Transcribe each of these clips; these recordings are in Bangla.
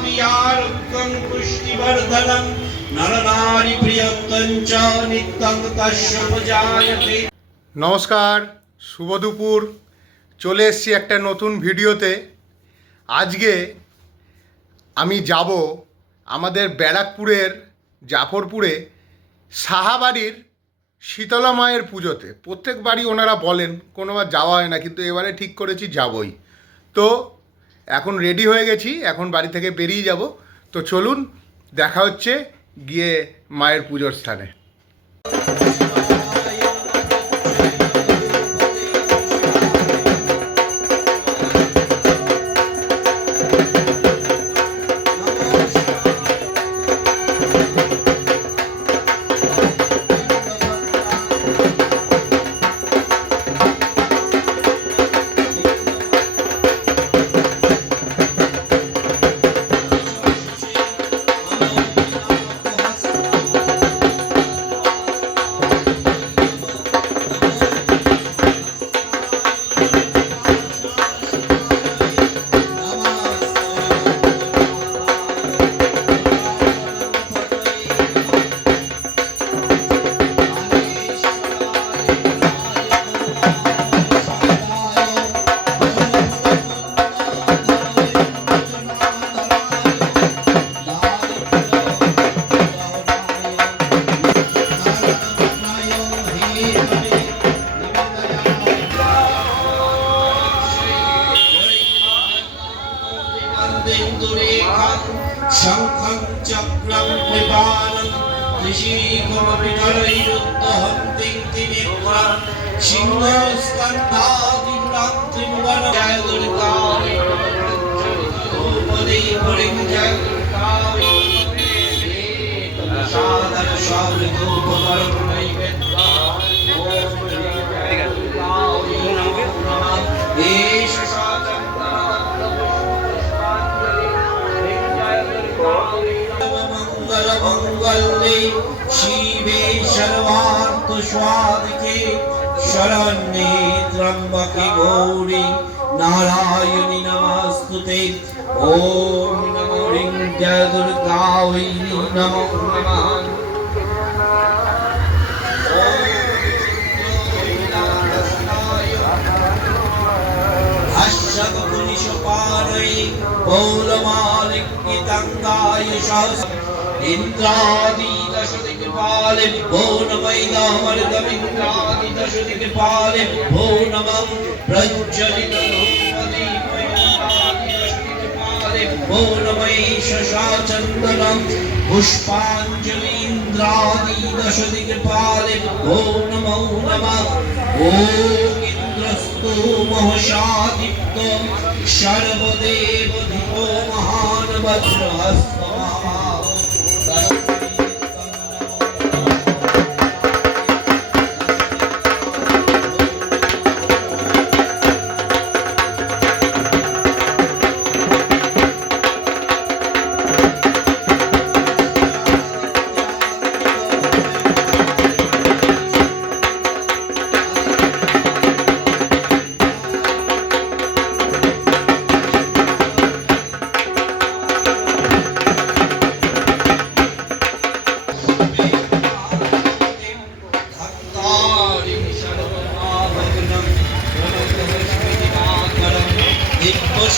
सर्वापि आरोग्यं पुष्टिवर्धनं नरनारीप्रियत्वं च नित्यं तस्य उपजायते নমস্কার শুভ দুপুর চলে এসেছি একটা নতুন ভিডিওতে আজকে আমি যাব আমাদের ব্যারাকপুরের জাফরপুরে সাহাবাড়ির শীতলা মায়ের পুজোতে প্রত্যেক বাড়ি ওনারা বলেন কোনোবার যাওয়া হয় না কিন্তু এবারে ঠিক করেছি যাবই তো এখন রেডি হয়ে গেছি, এখন বাড়ি থেকে বেরিয়ে যাব। তো চলুন, দেখা হচ্ছে গিয়ে মায়ের পুজোর স্থানে। शङ्खं चक्रं कृपालं ऋषिकुमविकरैरुद्धहं तिङ्तिनेत्रं सिंहस्कन्धादिव्रां त्रिभुवन जय दुर्गावै द्रौपदी पुरीं जय दुर्गावै सादर शौर्यधूपकर्म শরণ্যে ত্রম্বকে গৌরী নারায়ণী নমস্তুতে ওম নমো রিং জয় দুর্গাই নমো নমঃ ভাষ্যকুনিশপানৈ পৌলমালিঙ্গিতঙ্গায়ুষ ইন্দ্রাদি দশদে इन्द्रादिदशदिक्पाले भो नमैदामर्गमिन्द्रादिदशदिक्पाले भो नमः प्रज्वलितधूपदीपैन्द्रादिदशदिक्पाले भो नमैष शाचन्दनं पुष्पाञ्जलीन्द्रादिदशदिक्पाले भो नमो नमः ॐ इन्द्रस्तु महशादित्य सर्वदेव धिपो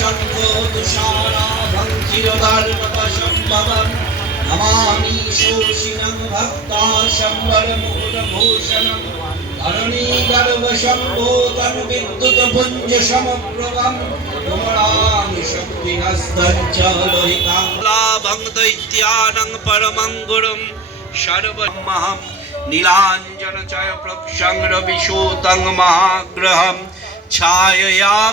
শঙ্খ তুষারাভঙ্কিরদার্কসম্ভবম নমামি শোষিণং ভক্তাশম্বরমূলভূষণম ধরণীগর্ভশম্ভো তনুবিদ্যুতপুঞ্জসমপ্রভম ভ্রমণামি শক্তিনস্তঞ্চ লোহিতাং লাভং দৈত্যানং মহাগ্রহম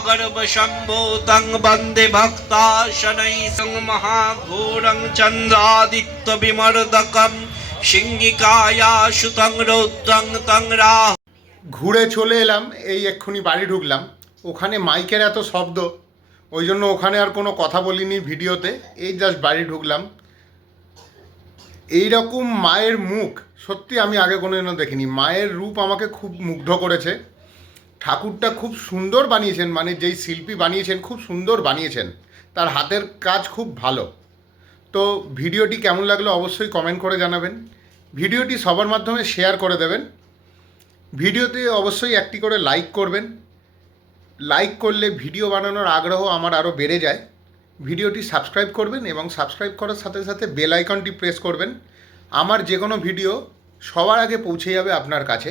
गर्भशम्भूतं वन्दे भक्ताशनैसं महाघोरं चन्द्रादित्यविमर्दकं सिंहिकाया सुतं रौद्रं तं राहु ঘুরে চলে এলাম এই এক্ষুনি বাড়ি ঢুকলাম ওখানে মাইকের এত শব্দ ওই জন্য ওখানে আর কোনো কথা বলিনি ভিডিওতে এই জাস্ট বাড়ি ঢুকলাম এই রকম মায়ের মুখ সত্যি আমি আগে কোনোদিনও দেখিনি মায়ের রূপ আমাকে খুব মুগ্ধ করেছে ঠাকুরটা খুব সুন্দর বানিয়েছেন মানে যেই শিল্পী বানিয়েছেন, খুব সুন্দর বানিয়েছেন। তার হাতের কাজ খুব ভালো। তো ভিডিওটি কেমন লাগল অবশ্যই কমেন্ট করে জানাবেন। ভিডিওটি সবার মাধ্যমে শেয়ার করে দেবেন। ভিডিওতে অবশ্যই একটি করে লাইক করবেন। লাইক করলে ভিডিও বানানোর আগ্রহ আমার আরও বেড়ে যায়। ভিডিওটি সাবস্ক্রাইব করবেন এবং সাবস্ক্রাইব করার সাথে সাথে বেল আইকনটি প্রেস করবেন। আমার যে কোনো ভিডিও সবার আগে পৌঁছে যাবে আপনার কাছে।